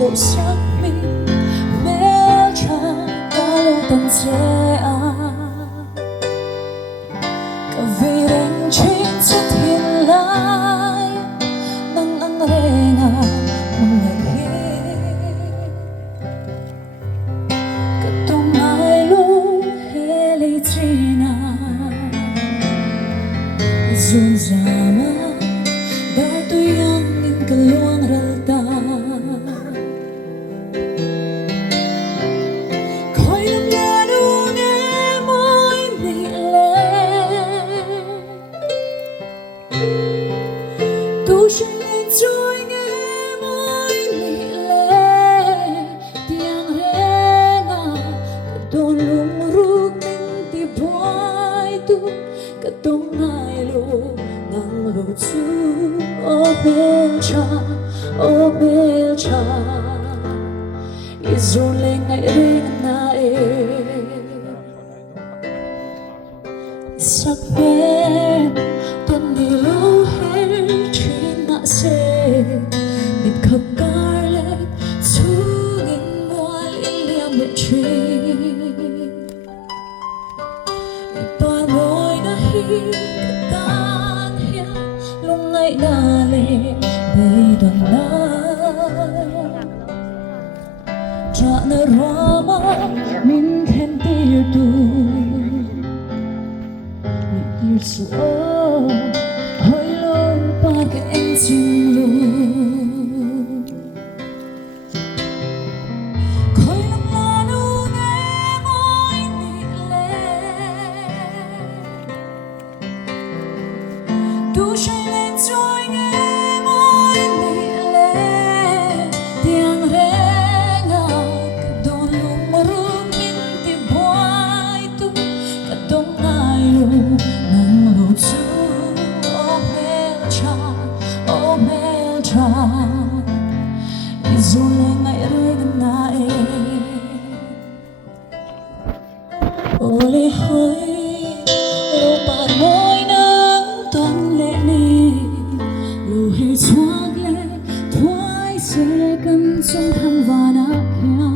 lộ sắc mi mê cha ta lâu tận dễ cả vì đến trên xuất hiện lại nang ang renga mga katong ailo hele trina zun zama dato yang in kaluang ralta koi lam lanu nge moi ni le tu shin lên trôi nge moi ni le tiang renga kadon lum ruk min ti boy tu kadong ai lo ngang lo chu o bel cha izole ngai ring na sắc bên tuần đi lâu hết trên nạ xe mịt khắp car lên xuống in mua liam mẹ chuyện toàn ngồi na hi tan hiền lúc ngày na lệ về tuần na trả nợ rama min khen tiêu tu yêu số hơi lâu ba cái anh chim luôn khơi lắm là nu nghe môi mị lệ tu say lên trôi nghe môi mị lệ tiếng renga kadon lumarung min ti boy tu kadong ayo izole ngai ring na ole hoi lo par moi nang ton le ni lo hi chuak le thoi se kan song thang vana kya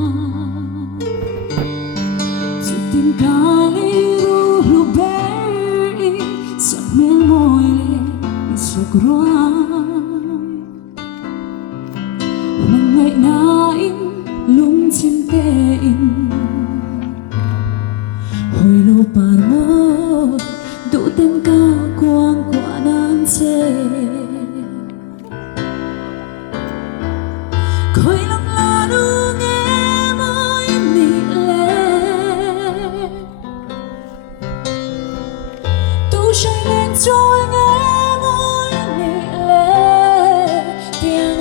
chu tin ka li ru lu be sak mel moi le sak roa ngày na in lung chim te in hồi lo par mo đủ tên ca quang quả nan che khơi lắm là nu nghe môi mị lệ tu say lên trôi nghe môi mị lệ tiếng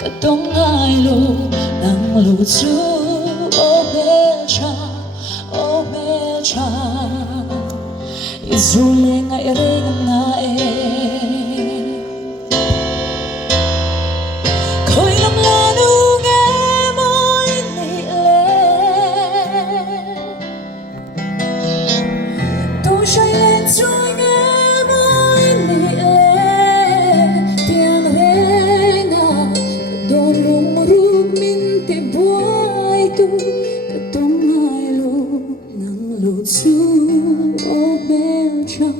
kadong ai lo nang lo chu o bel cha izule ngai ring na khơi lắm là nu nghe môi mị lệ tu say lên trôi nghe môi mị lệ tiếng renga kadon lumaruk min ti boy tu kadong ai lo nang lo chu o bel cha